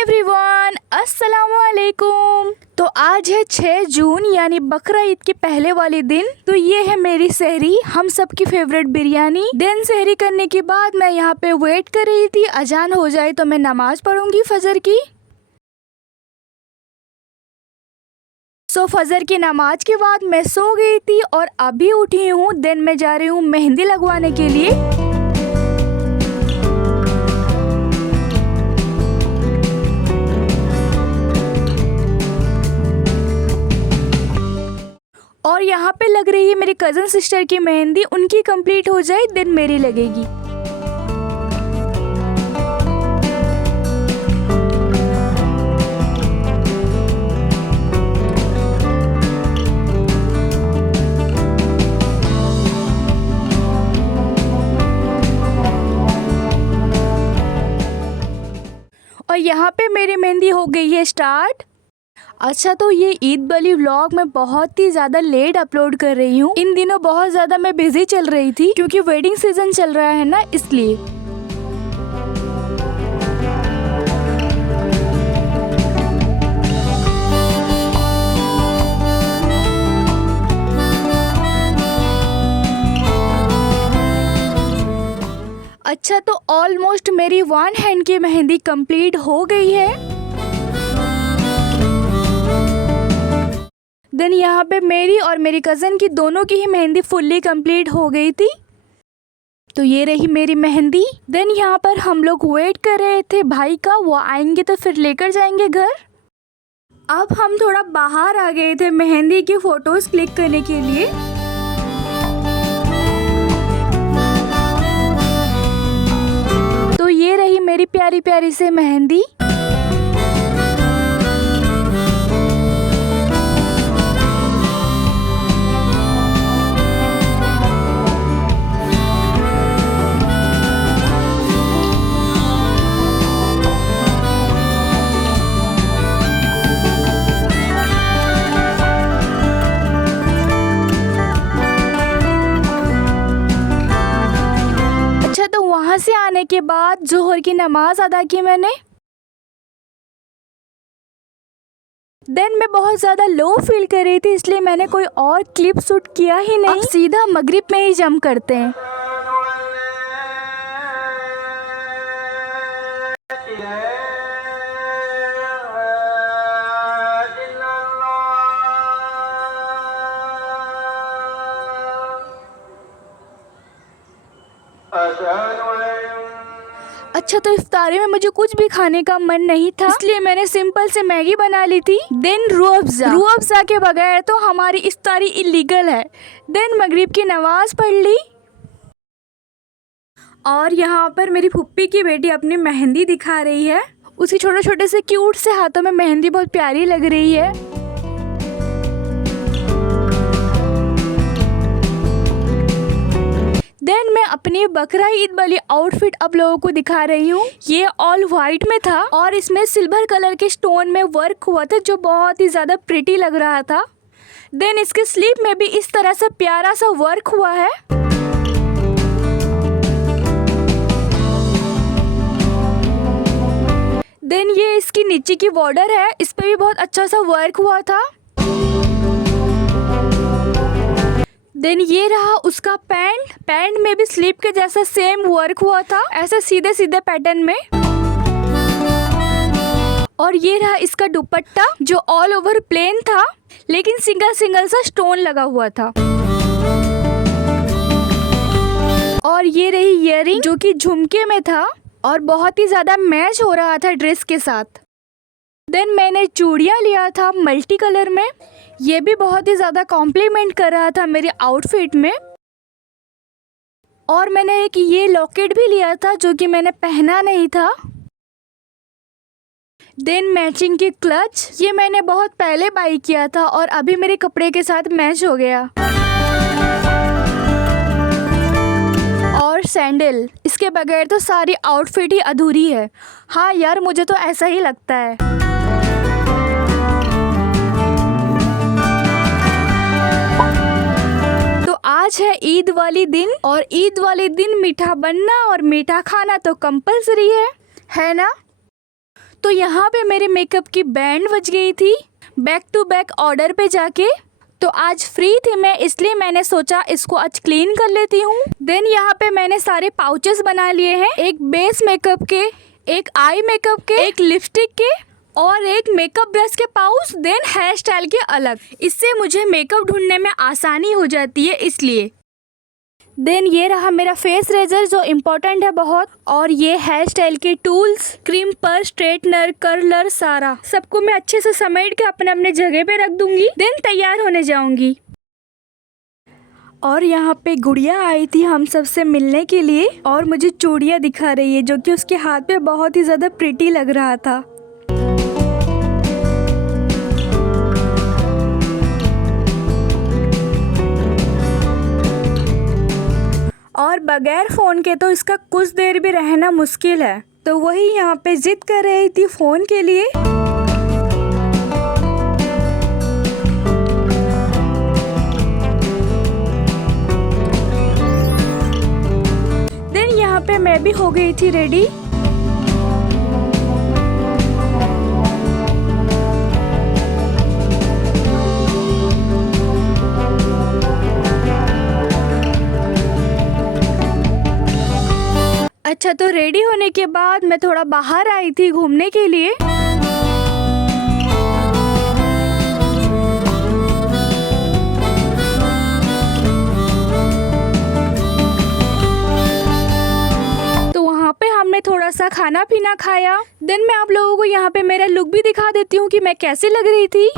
Everyone, अस्सलाम वालेकुम। तो आज है 6 जून यानी बकरा ईद के पहले वाले दिन। तो ये है मेरी सहरी, हम सब की फेवरेट बिरयानी। दिन सहरी करने के बाद मैं यहाँ पे वेट कर रही थी अजान हो जाए तो मैं नमाज पढ़ूंगी फजर की। फजर की नमाज के बाद मैं सो गई थी और अभी उठी हूँ। दिन मैं जा रही हूँ मेहंदी लगवाने के लिए। और यहाँ पे लग रही है मेरी कज़न सिस्टर की मेहंदी, उनकी कंप्लीट हो जाए दिन मेरी लगेगी। और यहाँ पे मेरी मेहंदी हो गई है स्टार्ट। अच्छा, तो ये ईद वाली व्लॉग मैं बहुत ही ज़्यादा लेट अपलोड कर रही हूँ। इन दिनों बहुत ज़्यादा मैं बिजी चल रही थी क्योंकि वेडिंग सीजन चल रहा है ना, इसलिए। अच्छा, तो ऑलमोस्ट मेरी 1 हैंड की मेहंदी कंप्लीट हो गई है। देन यहाँ पे मेरी और मेरी कज़न की दोनों की ही मेहंदी फुल्ली कंप्लीट हो गई थी। तो ये रही मेरी मेहंदी। देन यहाँ पर हम लोग वेट कर रहे थे भाई का, वो आएंगे तो फिर लेकर जाएंगे घर। अब हम थोड़ा बाहर आ गए थे मेहंदी की फोटोज क्लिक करने के लिए। तो ये रही मेरी प्यारी प्यारी से मेहंदी। तो वहाँ से आने के बाद जोहर की नमाज अदा की मैंने। देन मैं बहुत ज़्यादा लो फील कर रही थी, इसलिए मैंने कोई और क्लिप शूट किया ही नहीं। अब सीधा मगरिब में ही जंप करते हैं। अच्छा, तो इफ्तारी में मुझे कुछ भी खाने का मन नहीं था, इसलिए मैंने सिंपल से मैगी बना ली थी। देन रूह अफ़ज़ा के बगैर तो हमारी इफ्तारी इलीगल है। देन मगरिब की नमाज पढ़ ली। और यहाँ पर मेरी फुप्पी की बेटी अपनी मेहंदी दिखा रही है। उसकी छोटे छोटे से क्यूट से हाथों में मेहंदी बहुत प्यारी लग रही है। देन मैं अपनी बकरा ईद वाली आउटफिट आप लोगों को दिखा रही हूँ। ये ऑल वाइट में था और इसमें सिल्वर कलर के स्टोन में वर्क हुआ था जो बहुत ही ज़्यादा प्रिटी लग रहा था। देन इसके स्लीव में भी इस तरह से प्यारा सा वर्क हुआ है। देन ये इसकी नीचे की बॉर्डर है, इस पे भी बहुत अच्छा सा वर्क हुआ था। देन ये रहा उसका पैंट में भी स्लीव के जैसा सेम वर्क हुआ था, ऐसे सीधे सीधे पैटर्न में। और ये रहा इसका दुपट्टा जो ऑल ओवर प्लेन था लेकिन सिंगल सिंगल सा स्टोन लगा हुआ था। और ये रही ईयरिंग जो कि झुमके में था और बहुत ही ज्यादा मैच हो रहा था ड्रेस के साथ। देन मैंने चूड़ियाँ लिया था मल्टी कलर में, ये भी बहुत ही ज़्यादा कॉम्प्लीमेंट कर रहा था मेरे आउटफिट में। और मैंने एक ये लॉकेट भी लिया था जो कि मैंने पहना नहीं था। देन मैचिंग की क्लच, ये मैंने बहुत पहले बाई किया था और अभी मेरे कपड़े के साथ मैच हो गया। और सैंडल, इसके बगैर तो सारी आउटफिट ही अधूरी है। हाँ यार, मुझे तो ऐसा ही लगता है। आज है ईद वाली दिन और ईद वाले दिन मीठा बनना और मीठा खाना तो कंपलसरी है ना। तो यहाँ पे मेरे मेकअप की बैंड बज गई थी बैक टू बैक ऑर्डर पे जाके। तो आज फ्री थी मैं, इसलिए मैंने सोचा इसको आज क्लीन कर लेती हूँ। देन यहाँ पे मैंने सारे पाउचेस बना लिए हैं, एक बेस मेकअप के, एक आई मेकअप के, एक लिपस्टिक के और एक मेकअप ब्रश के पाउच, देन हेयर स्टाइल के अलग। इससे मुझे मेकअप ढूंढने में आसानी हो जाती है इसलिए। देन ये रहा मेरा फेस रेजर जो इम्पोर्टेंट है बहुत, और ये हेयर स्टाइल के टूल्स, क्रीम्पर, स्ट्रेटनर, कर्लर, सारा सबको मैं अच्छे से समेट के अपने अपने जगह पे रख दूंगी। देन तैयार होने जाऊंगी। और यहाँ पे गुड़िया आई थी हम सबसे मिलने के लिए और मुझे चूड़ियाँ दिखा रही है जो कि उसके हाथ पे बहुत ही ज़्यादा प्रिटी लग रहा था। और बगैर फ़ोन के तो इसका कुछ देर भी रहना मुश्किल है, तो वही यहाँ पे जिद कर रही थी फ़ोन के लिए। देन यहाँ पे मैं भी हो गई थी रेडी। अच्छा, तो रेडी होने के बाद मैं थोड़ा बाहर आई थी घूमने के लिए। तो वहाँ पे हमने थोड़ा सा खाना पीना खाया। देन मैं आप लोगों को यहाँ पे मेरा लुक भी दिखा देती हूँ कि मैं कैसे लग रही थी।